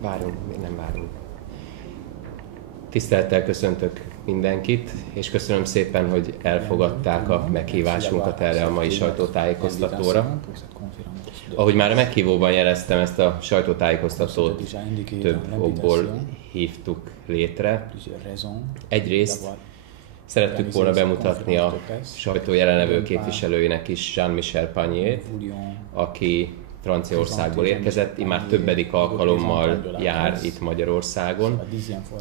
Várunk, nem várunk. Tisztelettel köszöntök mindenkit, és köszönöm szépen, hogy elfogadták a meghívásunkat erre a mai sajtótájékoztatóra. Ahogy már a meghívóban jeleztem, ezt a sajtótájékoztatót több okból hívtuk létre. Egyrészt szerettük volna bemutatni a sajtó jelenlevő képviselőjének is Jean-Michel Pagnyét, aki Franciaországból érkezett, immár többedik alkalommal jár itt Magyarországon.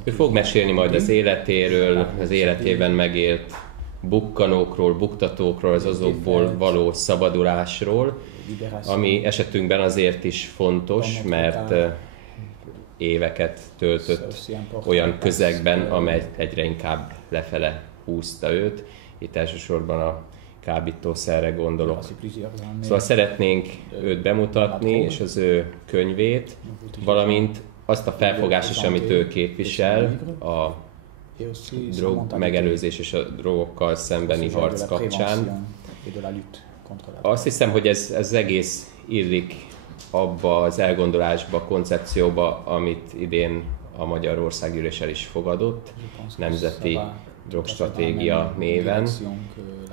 Ő fog mesélni majd az életéről, az életében megélt bukkanókról, buktatókról, az azokból való szabadulásról, ami esetünkben azért is fontos, mert éveket töltött olyan közegben, amely egyre inkább lefele húzta őt. Itt elsősorban a kábítószerre gondolok. Szóval szeretnénk őt bemutatni, és az ő könyvét, valamint azt a felfogást is, amit ő képvisel, a drog megelőzés és a drogokkal szembeni harc kapcsán. Azt hiszem, hogy ez egész illik abba az elgondolásba, koncepcióba, amit idén a Magyar Országgyűlés el is fogadott, Nemzeti Drogstratégia néven.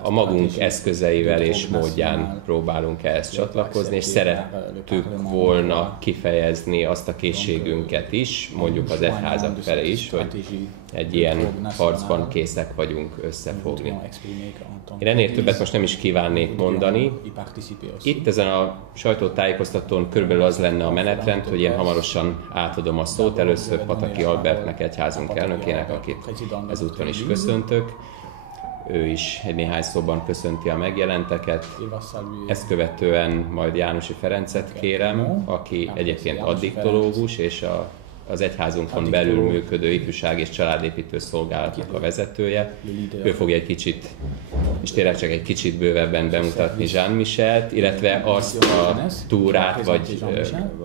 A magunk eszközeivel és módján próbálunk ehhez csatlakozni, és szerettük volna kifejezni azt a készségünket is, mondjuk az egyházak felé is, hogy egy ilyen harcban készek vagyunk összefogni. Én ennél többet most nem is kívánnék mondani. Itt ezen a sajtótájékoztatón körülbelül az lenne a menetrend, hogy én hamarosan átadom a szót először Pataki Albertnek, egyházunk elnökének, akit ezúton is köszöntök. Ő is egy néhány szóban köszönti a megjelenteket. Ezt követően majd Jánosi Ferencet kérem, aki egyébként addiktológus, és az egyházunkon belül működő ifjúság és családépítő szolgálatnak a vezetője. Ő fogja egy kicsit, és tényleg csak egy kicsit bővebben bemutatni Jean-Michelt, illetve azt a túrát, vagy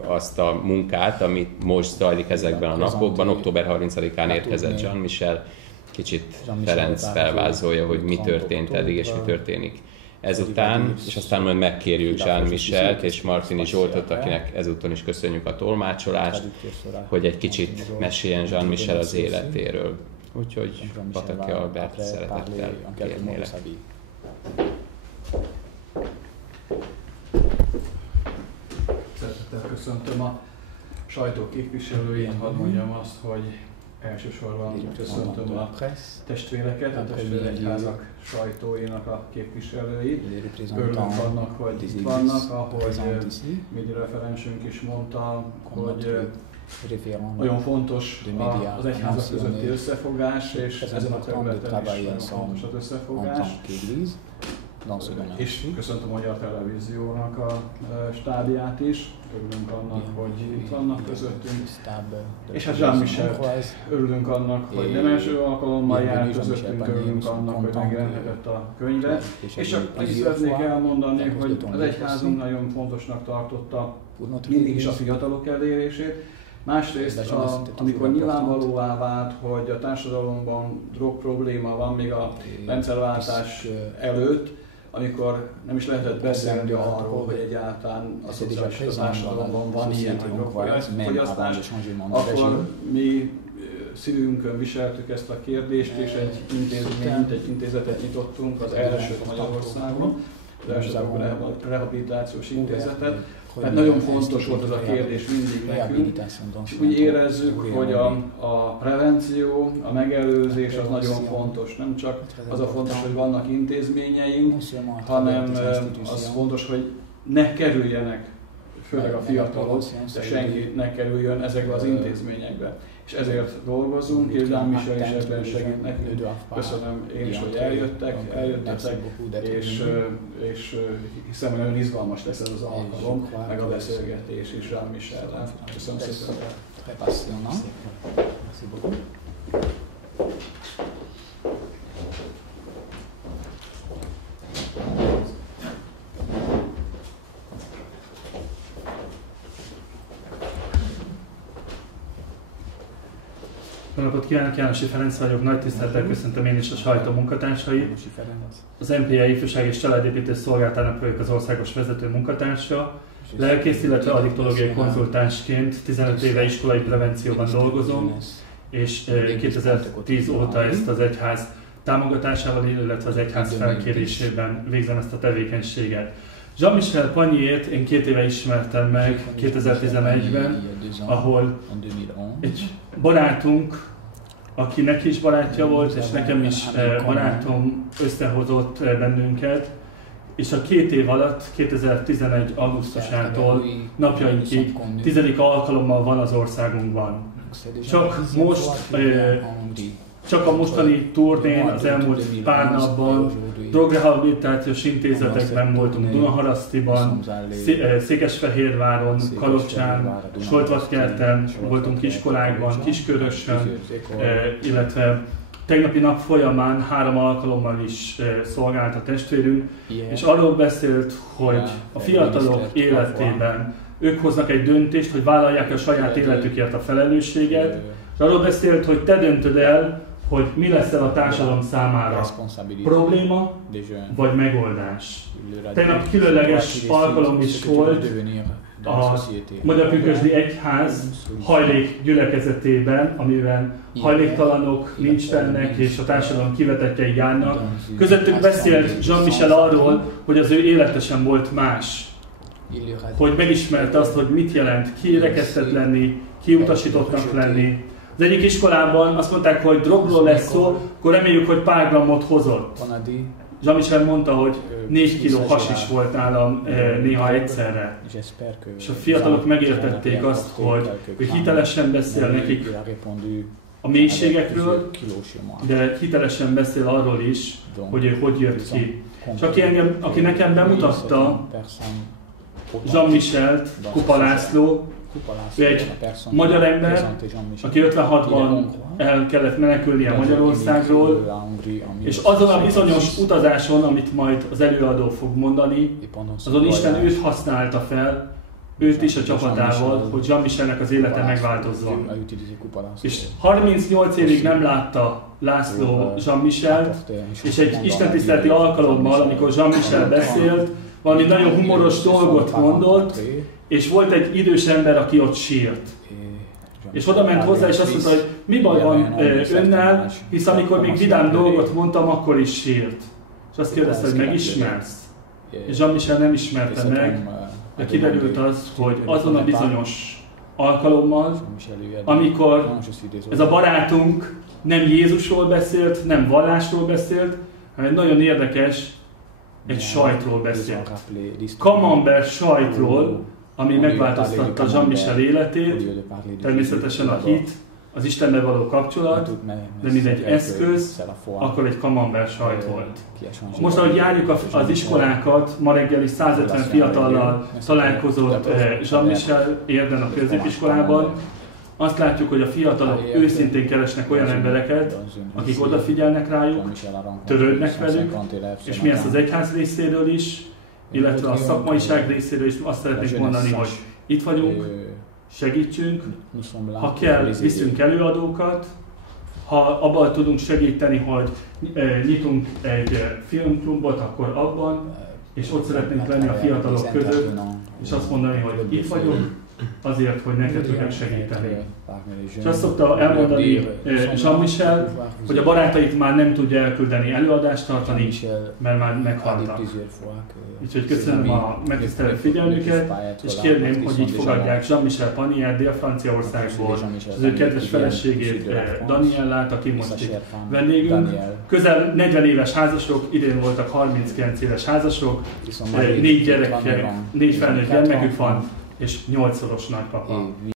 azt a munkát, amit most zajlik ezekben a napokban. Október 30-án érkezett Jean-Michel. Kicsit Ferenc felvázolja, hogy mi történt eddig és mi történik ezután, és aztán majd megkérjük Jean-Michelt és Martini Zsoltot, akinek ezúton is köszönjük a tolmácsolást, hogy egy kicsit meséljen Jean-Michel az életéről. Úgyhogy Pataki Albert, szeretettel kérnélek. Szeretettel köszöntöm a sajtó képviselőit, hadd mondjam azt, hogy elsősorban köszöntöm a testvéreket, a testvéregyházak sajtóinak a képviselőit. Örülünk annak, hogy itt vannak, ahogy média referensünk is mondta, hogy nagyon fontos az egyházak közötti összefogás, és ezen a területen is nagyon fontos az összefogás. És köszöntöm a Magyar Televíziónak a stábját is, örülünk annak, hogy itt vannak közöttünk. És hát Jean-Michel, örülünk annak, hogy nem első alkalommal jár közöttünk, örülünk annak, hogy megjelenhetett a könyve. És csak annyit szeretnék elmondani, hogy az egyházunk nagyon fontosnak tartotta mindig is a fiatalok elérését. Másrészt, amikor nyilvánvalóvá vált, hogy a társadalomban drog probléma van még a rendszerváltás előtt, amikor nem is lehetett beszélni arról, hogy egyáltalán a szociális társadalomban van ilyen drogfogyasztás, akkor mi szívünkön viseltük ezt a kérdést, és egy intézetet nyitottunk, az elsőt Magyarországon, az első rehabilitációs intézetet. Hát nagyon fontos volt ez a kérdés mindig nekünk, és úgy érezzük, hogy a prevenció, a megelőzés az nagyon fontos. Nem csak az a fontos, hogy vannak intézményeink, hanem az fontos, hogy ne kerüljenek, főleg a fiatalok, de senki ne kerüljön ezekbe az intézményekbe. És ezért dolgozunk, és Jean-Michel is ebben segít nekünk. Köszönöm én is, hogy eljöttetek, és hiszem, hogy nagyon izgalmas lesz ez az alkalom, meg a beszélgetés is Jean-Michellel. Köszönöm szépen. Jó napot kívánok, Jánosi Ferenc vagyok, nagy tisztelettel köszöntöm én is a sajtó munkatársait. Az MPA Ifjúság és Családépítő Szolgálatának vagyok az országos vezető munkatársa, lelkész, illetve addiktológiai konzultánsként 15 éve iskolai prevencióban dolgozom, és 2010 óta ezt az egyház támogatásával, illetve az egyház felkérésében végzem ezt a tevékenységet. Jean-Michel Pagniert én 2 éve ismertem meg 2011-ben, ahol egy barátunk, aki neki is barátja volt, és nekem is barátom összehozott bennünket, és a 2 év alatt, 2011. augusztusától napjainkig 10. alkalommal van az országunkban. Csak a mostani turnén, az elmúlt pár napban drogrehabilitációs intézetekben voltunk, Dunaharasztiban, Székesfehérváron, Kalocsán, Soltvatkerten, voltunk iskolákban, Kiskörösön, illetve tegnapi nap folyamán 3 alkalommal is szolgált a testvérünk, és arról beszélt, hogy a fiatalok életében ők hoznak egy döntést, hogy vállalják a saját életükért a felelősséget, és arról beszélt, hogy te döntöd el, hogy mi lesz a társadalom számára, probléma vagy megoldás. Tegnap különleges alkalom is volt a Magyar Pünkösdi Egyház hajlék gyülekezetében, amiben hajléktalanok nincs bennek és a társadalom kivetettjei járnak. Közöttük beszélt Jean-Michel arról, hogy az ő élete sem volt más. Hogy megismerte azt, hogy mit jelent kirekesztett lenni, kiutasítottnak lenni. Az egyik iskolában azt mondták, hogy drogról lesz szó, akkor reméljük, hogy pár grammot hozott. Jean-Michel mondta, hogy 4 kiló hasis volt nálam néha egyszerre. És a fiatalok megértették azt, hogy hitelesen beszél nekik a mélységekről, de hitelesen beszél arról is, hogy ő hogy jött ki. És aki nekem bemutatta Jean-Michelt, Kupa László, ő egy magyar ember, aki 56-ban el kellett menekülnie Magyarországról, és azon a bizonyos utazáson, amit majd az előadó fog mondani, azon Isten őt használta fel, őt is a csapatával, hogy Jean-Michelnek az élete megváltozzon. És 38 évig nem látta László Jean-Michelt, és egy istentiszteleti alkalommal, amikor Jean-Michel beszélt, valami nagyon humoros dolgot mondott, és volt egy idős ember, aki ott sírt. És oda ment hozzá, és azt mondta, hogy mi baj van önnel, hisz amikor még vidám dolgot mondtam, akkor is sírt. És azt kérdezte, hogy megismersz? És Jean-Michel nem ismerte meg, de kiderült az, hogy azon a bizonyos alkalommal, amikor ez a barátunk nem Jézusról beszélt, nem vallásról beszélt, hanem egy nagyon érdekes, egy sajtról beszélt. Camembert sajtról, ami megváltoztatta Jean-Michel életét, természetesen a hit, az Istennel való kapcsolat, de mint egy eszköz, akkor egy camembert sajt volt. Most, ahogy járjuk az iskolákat, ma reggel is 150 fiatallal találkozott Jean-Michel Érden a középiskolában. Azt látjuk, hogy a fiatalok őszintén keresnek olyan embereket, akik odafigyelnek rájuk, törődnek velük, és mi ezt az egyház részéről is, illetve a szakmaiság részéről is azt szeretnénk mondani, hogy itt vagyunk, segítsünk, ha kell, viszünk előadókat, ha abban tudunk segíteni, hogy nyitunk egy filmklubot, akkor abban, és ott szeretnénk lenni a fiatalok között, és azt mondani, hogy itt vagyunk, azért, hogy neked tudjak segíteni. És azt szokta elmondani Jean-Michel, hogy a barátait már nem tudja elküldeni előadást tartani, mert már meghaltak. Úgyhogy köszönöm a megtisztelő figyelmüket, és kérném, hogy így fogadják Jean-Michel Pagniert Dél-Franciaországból, és az ő kedves feleségét, Daniellát, aki most itt vendégünk. Közel 40 éves házasok, idén voltak 39 éves házasok, 4 felnőtt gyermekük van, és 8-szoros nagypapa.